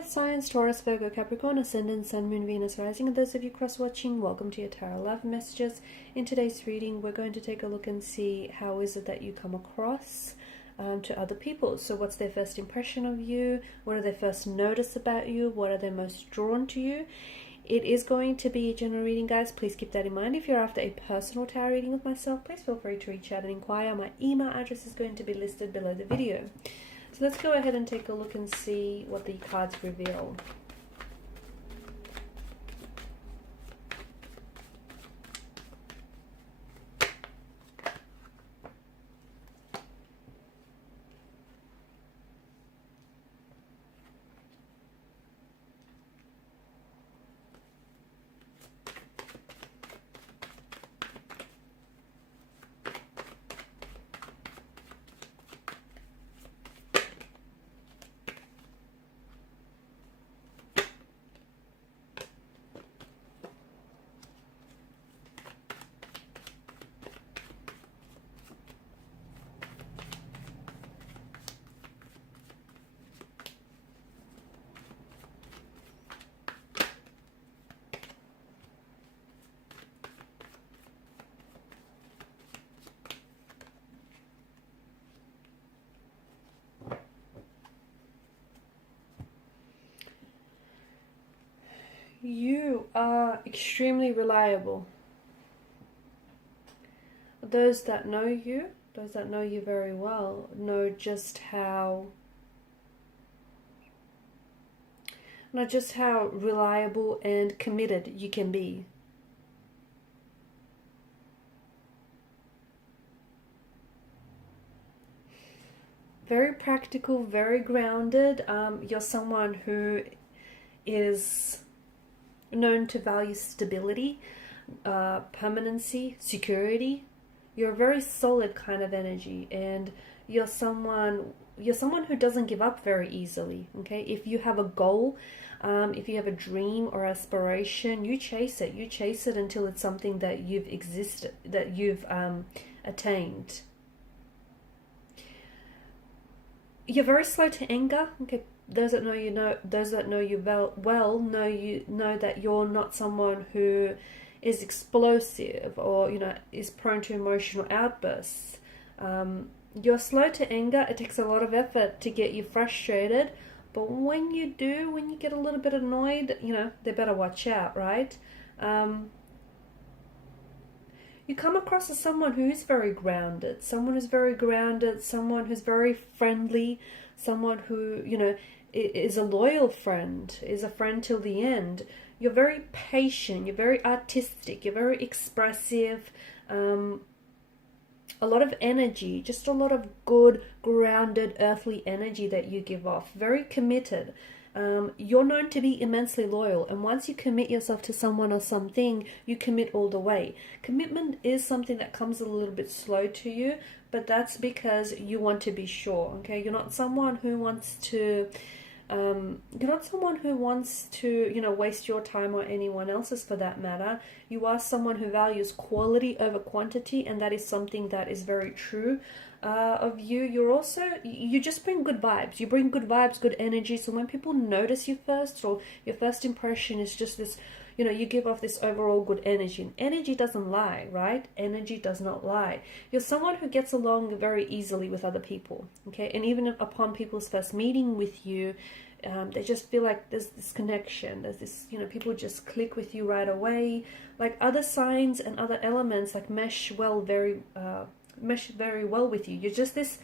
earth signs, Taurus, Virgo, Capricorn, Ascendant, Sun, Moon, Venus, Rising, and those of you cross-watching, welcome to your Tarot Love Messages. In today's reading, we're going to take a look and see how is it that you come across to other people. So what's their first impression of you? What do they first notice about you? What are they most drawn to you? It is going to be a general reading, guys. Please keep that in mind. If you're after a personal tarot reading with myself, please feel free to reach out and inquire. My email address is going to be listed below the video. So let's go ahead and take a look and see what the cards reveal. You are extremely reliable. Those that know you very well, know just how reliable and committed you can be. Very practical, very grounded. You're someone who is known to value stability, permanency, security. You're a very solid kind of energy, and you're someone who doesn't give up very easily. Okay, if you have a goal, if you have a dream or aspiration, you chase it. You chase it until it's something that you've attained. You're very slow to anger. Okay. Those that know you know that you're not someone who is explosive or is prone to emotional outbursts. You're slow to anger. It takes a lot of effort to get you frustrated, but when you get a little bit annoyed, they better watch out, right? You come across as someone who is very grounded, someone who's very friendly, someone who is a loyal friend, is a friend till the end. You're very patient, you're very artistic, you're very expressive, a lot of energy, just a lot of good, grounded, earthly energy that you give off. Very committed. You're known to be immensely loyal, and once you commit yourself to someone or something, you commit all the way. Commitment is something that comes a little bit slow to you, but that's because you want to be sure. Okay, you're not someone who wants to waste your time or anyone else's for that matter. You are someone who values quality over quantity, and that is something that is very true of you. You just bring good vibes. You bring good vibes, good energy. So when people notice you first, or your first impression is just this, you give off this overall good energy. And energy doesn't lie, right? Energy does not lie. You're someone who gets along very easily with other people, okay? And even upon people's first meeting with you, they just feel like there's this connection. There's this, people just click with you right away. Like other signs and other elements like mesh very well with you. You're just this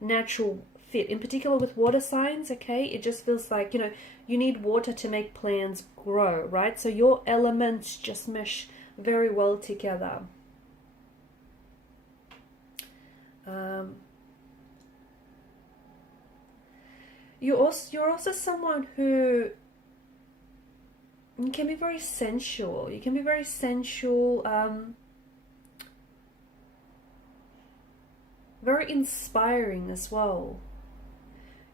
natural fit. In particular with water signs, okay, it just feels like you need water to make plants grow, right? So your elements just mesh very well together. You're also someone who can be very sensual. You can be very sensual, very inspiring as well.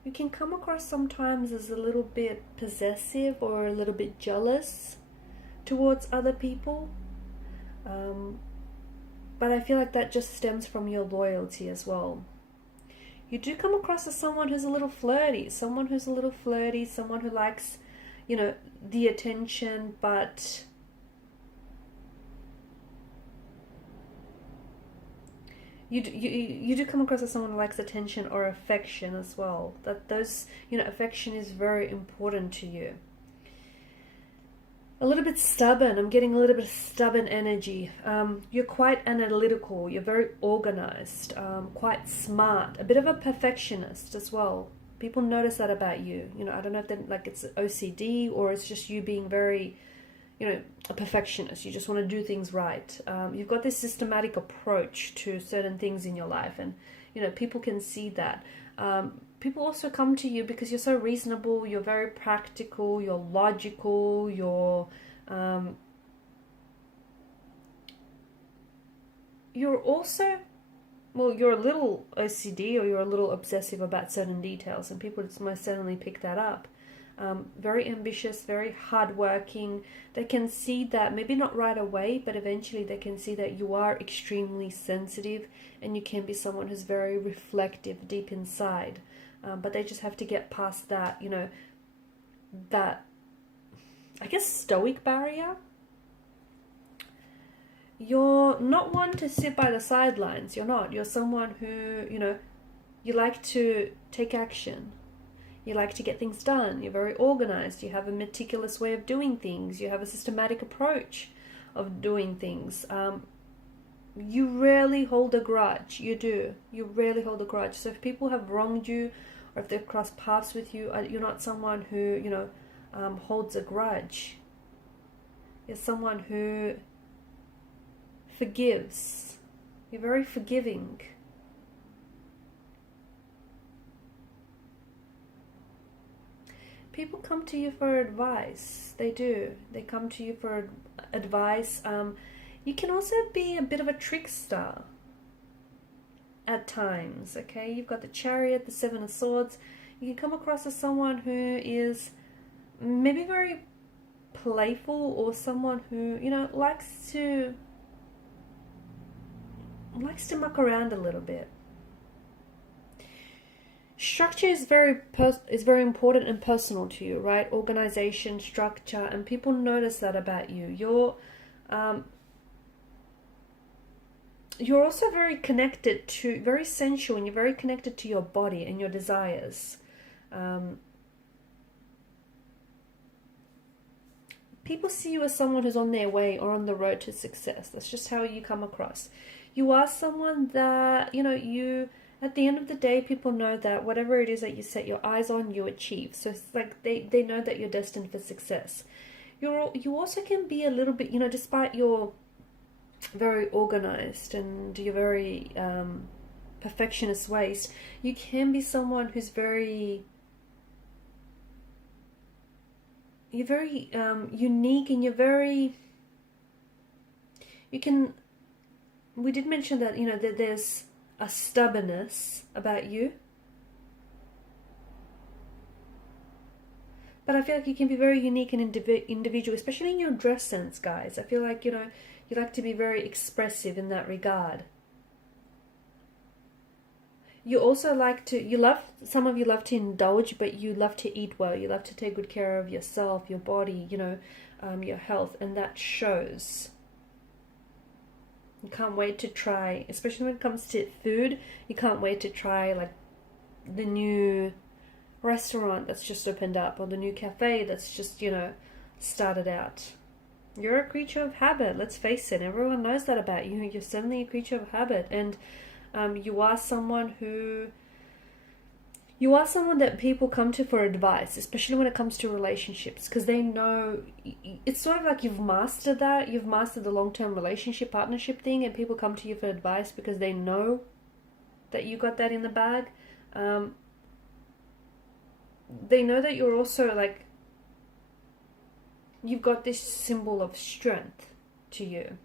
You can come across sometimes as a little bit possessive or a little bit jealous towards other people. But I feel like that just stems from your loyalty as well. You do come across as someone who's a little flirty, someone who likes, you know, the attention, but you do come across as someone who likes attention or affection as well. That those, you know, affection is very important to you. A little bit stubborn. I'm getting a little bit of stubborn energy. You're quite analytical. You're very organized, quite smart. A bit of a perfectionist as well. People notice that about you. You know, I don't know if like it's OCD or it's just you being very, you know, a perfectionist. You just want to do things right. You've got this systematic approach to certain things in your life, and you know, people can see that. People also come to you because you're so reasonable, you're very practical, you're logical, you're also, well, you're a little OCD or you're a little obsessive about certain details, and people just most certainly pick that up. Very ambitious, very hardworking. They can see that, maybe not right away, but eventually they can see that you are extremely sensitive and you can be someone who's very reflective deep inside. But they just have to get past that, you know, that, I guess, stoic barrier. You're not one to sit by the sidelines. You're not. You're someone who, you know, you like to take action. You like to get things done. You're very organized. You have a meticulous way of doing things. You have a systematic approach of doing things. You rarely hold a grudge. You do. You rarely hold a grudge. So if people have wronged you, or if they've crossed paths with you, you're not someone who, you know, holds a grudge. You're someone who forgives. You're very forgiving. People come to you for advice. They do. They come to you for advice. You can also be a bit of a trickster at times, okay? You've got the Chariot, the Seven of Swords. You can come across as someone who is maybe very playful, or someone who, you know, likes to muck around a little bit. Structure is very important and personal to you, right? Organization, structure, and people notice that about you. You're also very connected to, very sensual, and you're very connected to your body and your desires. People see you as someone who's on their way or on the road to success. That's just how you come across. You are someone that, you know, at the end of the day, people know that whatever it is that you set your eyes on, you achieve. So it's like they know that you're destined for success. You also can be a little bit, you know, despite your very organized and your very perfectionist ways, you can be someone who's you're very unique, and we did mention that, you know, that there's a stubbornness about you, but I feel like you can be very unique and individual, especially in your dress sense, guys. I feel like, you know, you like to be very expressive in that regard. You also some of you love to indulge, but you love to eat well. You love to take good care of yourself, your body, you know, your health, and that shows. You can't wait to try, especially when it comes to food, you can't wait to try like the new restaurant that's just opened up, or the new cafe that's just, you know, started out. You're a creature of habit, let's face it. Everyone knows that about you. You're certainly a creature of habit, and you are someone that people come to for advice, especially when it comes to relationships, because they know it's sort of like you've mastered that. You've mastered the long-term relationship partnership thing, and people come to you for advice because they know that you got that in the bag. They know that you're also like, you've got this symbol of strength to you.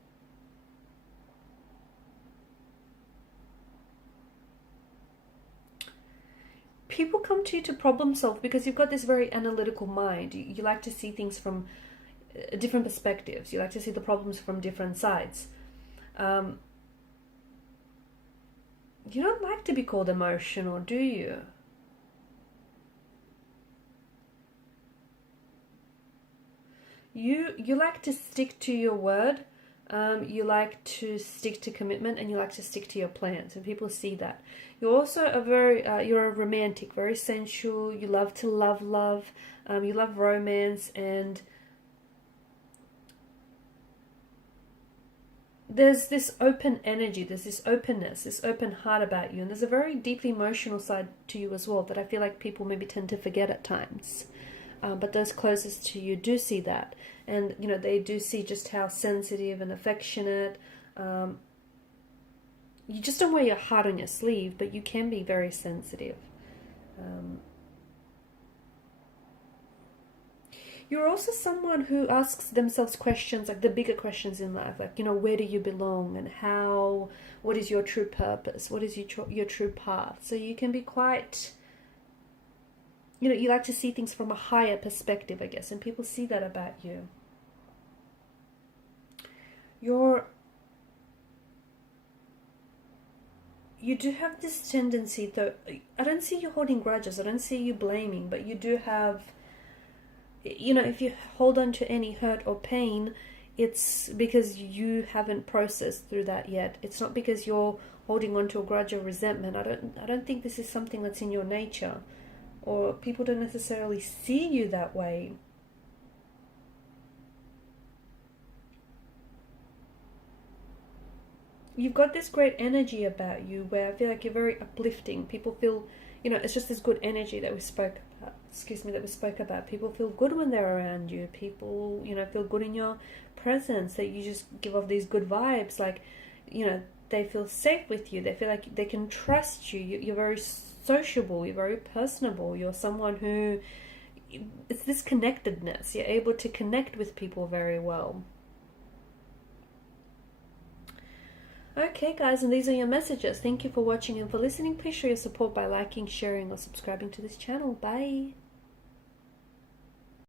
People come to you to problem solve because you've got this very analytical mind. You like to see things from different perspectives. You like to see the problems from different sides. You don't like to be called emotional, do you? You like to stick to your word. You like to stick to commitment, and you like to stick to your plans, and people see that. You're also a very you're a romantic, very sensual. You love to love. You love romance, and there's this open energy, there's this openness, this open heart about you, and there's a very deeply emotional side to you as well that I feel like people maybe tend to forget at times. But those closest to you do see that, and you know, they do see just how sensitive and affectionate. You just don't wear your heart on your sleeve, but you can be very sensitive. You're also someone who asks themselves questions, like the bigger questions in life, like, you know, where do you belong, and how, what is your true purpose, what is your true path. So you can be quite, you know, you like to see things from a higher perspective, I guess, and people see that about you. You do have this tendency, though, I don't see you holding grudges, I don't see you blaming, but you do have, you know, if you hold on to any hurt or pain, it's because you haven't processed through that yet. It's not because you're holding on to a grudge or resentment. I don't think this is something that's in your nature, or people don't necessarily see you that way. You've got this great energy about you where I feel like you're very uplifting. People feel, you know, it's just this good energy that we spoke about. Excuse me, that we spoke about. People feel good when they're around you. People, you know, feel good in your presence. That you just give off these good vibes. Like, you know, they feel safe with you. They feel like they can trust you. You're very sociable. You're very personable. You're someone who, it's this connectedness. You're able to connect with people very well. Okay guys, and these are your messages. Thank you for watching and for listening. Please show your support by liking, sharing or subscribing to this channel. Bye.